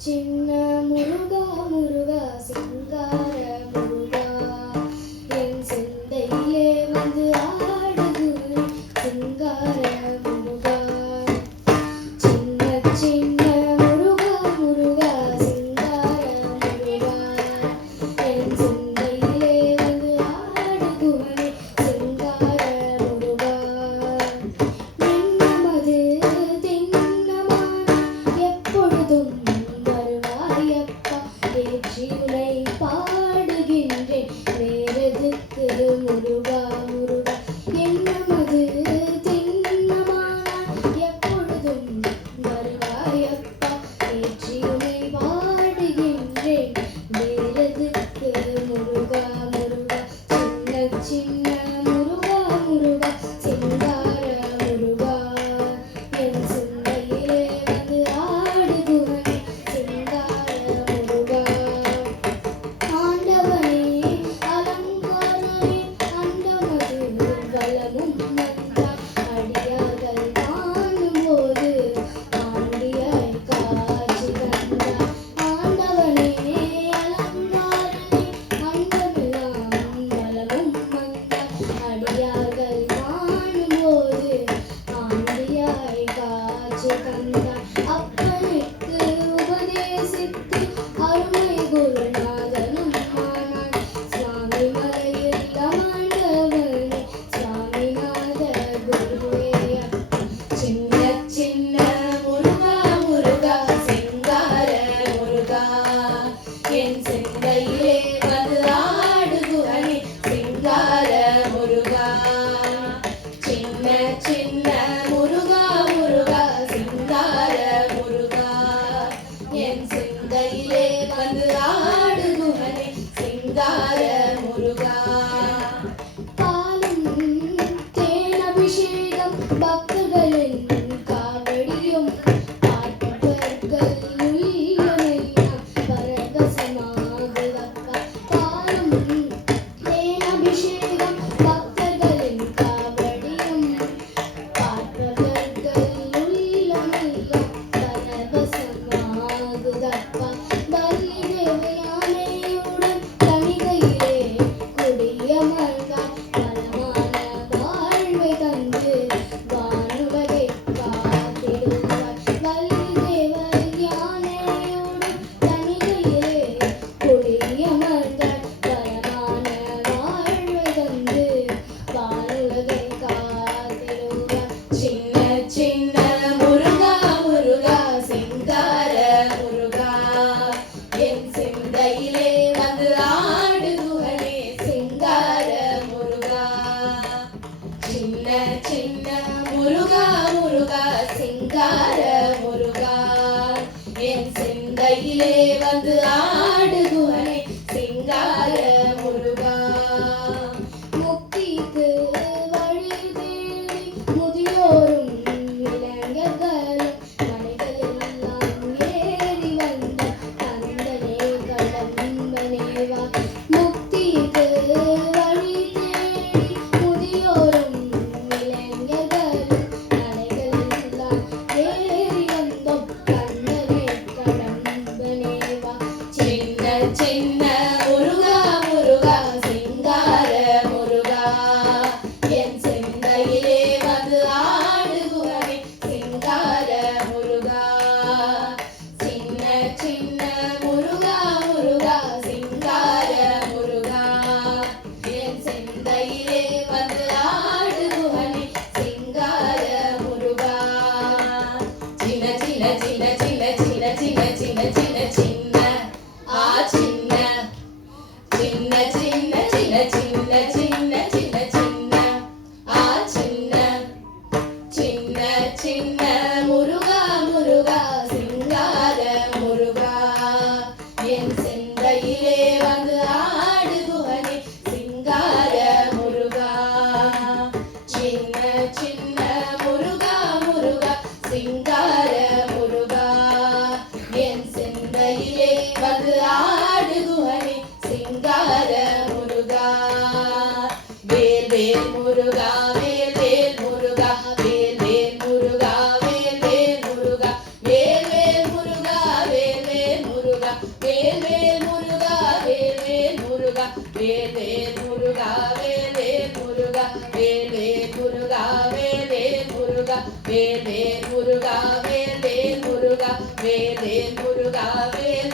சின்ன முருகா முருகா சிங்கார முருகா என் சிந்தையிலே வந்து ஆடுது சிங்கார முருகா சின்ன சின்ன முருகா முருகா சிங்கார முருகா என் சிந்தையிலே வந்து ஆடுகுவனே சிங்கார முருகா எண்ணமது திண்ணமான எப்பொழுதும் உனை பாடுகின்றேன் வேறெதுக்கு முருகா முருகா என்னமது திண்ணமான எப்பொழுதும் வருவாயப்பா ஏற்றி உனை பாடுகின்றேன் வேறெதுக்கு முருகா முருகா சின்ன சின்ன முருகா முருகா சிங்கார முருகா என் சிந்தையிலே வந்து ஆடுகுவனே சிங்கார முருகா அப்பனுக்கு உபதேசித்து அருமை குருநாதனும் ஆனான் சுவாமி மலையில் அமர்ந்தவனே சுவாமிநாத குருவே சின்ன சின்ன முருகா முருகா சிங்கார முருகா என் சிந்தையிலே வந்து ஆடுகுவனே சிங்கார முருகா சின்ன சின்ன முருகா முருகா சிங்கார முருகா என் சிந்தையிலே வந்து ஆடுகுவனே சிங்கார முருகா பாலும் தேனபிஷேகம் பக்தர்களின் காவடியும் பார்ப்பவர்கள் உள்ளமெல்லாம் பரவசமாகுதப்பா பாலும் தேனபிஷேகம் பக்தர்களின் காவடியும் பார்ப்பவர்கள் உள்ளமெல்லாம் பரவசமாகுதப்பா பலி தேவயானையுடன் தணிகையிலே குடியமர்ந்தார் பலமான வாழ்வை தந்து வானுலகை காத்திடுவார் பலி தேவயானையுடன் தணிகையிலே குடியமர்ந்தார் பலமான வாழ்வை தந்து வானுலகை காத்திடுவார் சின்ன சின்ன முருகா முருகா சிங்கார முருகா என் சிந்தையிலே வந்து ஆடுகுவனே சிங்கார முருகா சின்ன சின்ன முருகா முருகா சிங்கார முருகா என் சிந்தையிலே வந்து ஆடுகுவனே சிங்கார முருகா முக்திக்கு வழி தேடி முதியோரும் இளைஞர்களும் மலைகளெல்லாம் ஏறி வந்த கந்தனே கடம்பனேவா முக்திக்கு வழி தேடி முதியோரும் இளைஞர்களும் மலைகளெல்லாம் ஏறி வந்தோம் கந்தனே கடம்பனேவா சின்ன வேல் வேல் முருகா வேல் வேல் முருகா வேல் வேல் முருகா வேல் வேல் முருகா வேல் வேல் முருகா வேல் வேல் முருகா வேல் வேல் முருகா வேல் வேல் முருகா வேல் வேல் முருகா வேல்